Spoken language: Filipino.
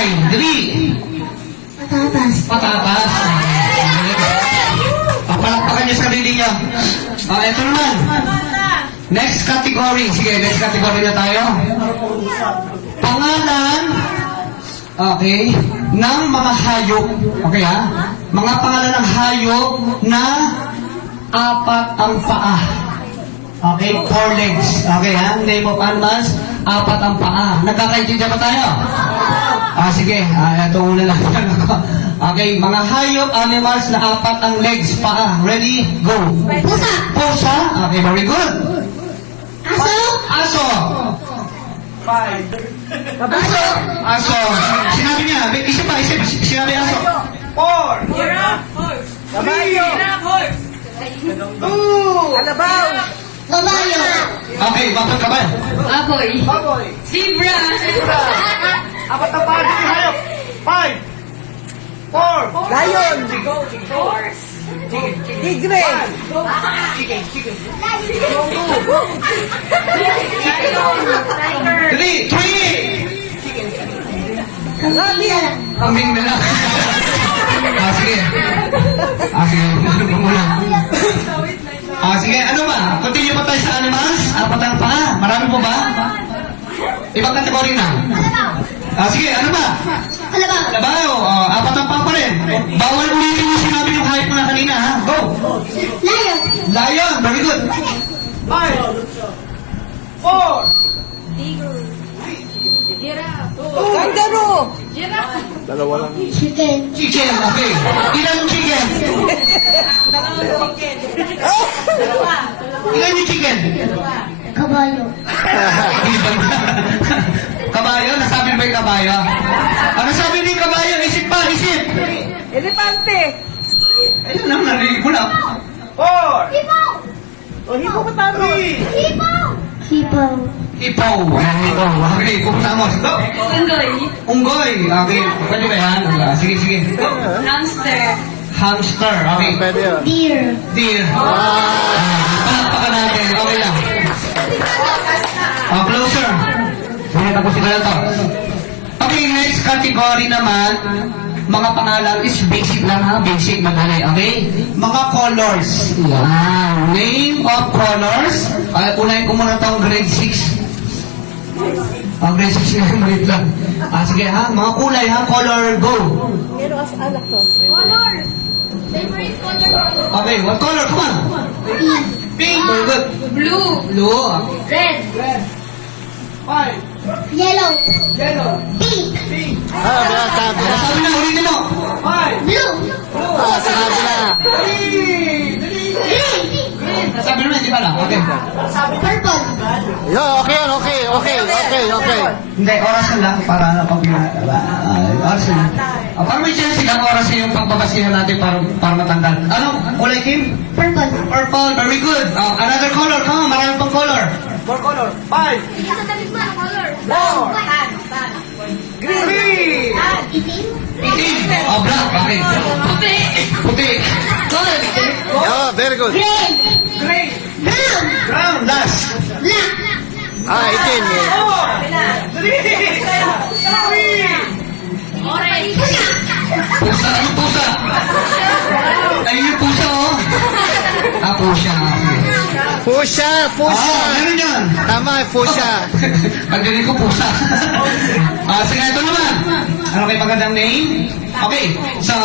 kulay. Dali. Patatas. Patatas. Palakpakan niyo sarili niyo. Ito naman. Next category. Sige, next category na tayo. Pangalan, okay, ng mga hayop. Okay ha? Mga pangalan ng hayop na apat ang paa. Okay, 4 legs. Okay ha? Name of animals, apat ang paa. Nagkakaintindihan ba tayo? Sige. Ito muna lang ako. Okay, mga hayop, animals na apat ang legs, paa. Ready? Go. Pusa. Pusa. Okay, very good. Aso. Aso. Aso. Aso. Sinabi niya. Isip pa, isip. Sinabi aso. 4. Giraffe, horse. Kabayo. Giraffe, horse. 2. Kalabaw. Kabayo. Okay, bakit ka ba? Baboy. Baboy. Zebra. Apat na paa ng hayop. 5. 4. Lion. Horse. Tigre. Chicken. Tiger. 3. Rabbit. Kambing na lang. Sige. Sige. Sige, ano ba? Continue pa tayo sa animals? Apat ang paa. Marami po ba? Ibang kategory na. Sige, ano ba? Kalabaw. Kalabaw. Apat ang paa pa rin. Bawal ulitin yung sinabi ng hype mo na kanina, ha? Go! Lion. Lion. Very good. 5. 4. Giraffe. Kangaroo. Giraffe. Chicken. Chicken. Okay. Ilan yung chicken? Ilan yung chicken? Kabayo. Kabayo? Nasabi ba yung kabayo? Ano sabi ni kabayo? Isip pa, isip. Elepante. Ayun lang, narinig mo lang. 4. Hipaw. O, hippopotamus. 3. Hipaw. Hipaw. Ipaw. Ipaw. Okay, pupunta mo. Go. Unggoy. Unggoy. Okay, pwede ba yan? Sige, sige. Go. Hamster. Hamster. Okay. Deer. Deer. Palakpakan natin. Okay lang. Closer. Sige, tapusin na lang to. Okay, next category naman. Mga pangalan is basic lang ha. Basic, madali. Okay? Mga colors. Yan. Name of colors. Unahin ko muna itong grade 6. Grade 6 na maliit lang. Sige ha. Mga kulay ha. Color, go. Color. Favorite color. Okay, what color? Come on. Pink. Pink. Very good. Blue. Blue. Red. 5. Yellow. Yellow. Pink. Sabi na, ulitin mo. 5. Blue. 3. Sabi naman, di ba lang? Okay. Purple. Okay. Hindi, oras na lang para pag oras na lang. Para may chance lang oras na yung pagbabasihan natin para matanggal. Ano? Kulay Kim? Purple. Purple, very good. Another color, come on, marami pang color. 4 color. 5. Color. 4. Green. Itim. Itim. Black, okay. Puti. Puti. Gold. Very good. Gray. Gray. Brown. Brown, last. Black. Itim. 4. 3. Orange. Pusa, ano pusa? Ayun yung pusa, oh. Pusa. Fuchsia. Meron yan. Tama, fuchsia. Pagdating ko pusa. Sige, ito naman. Ano kayo magandang name? Okay, so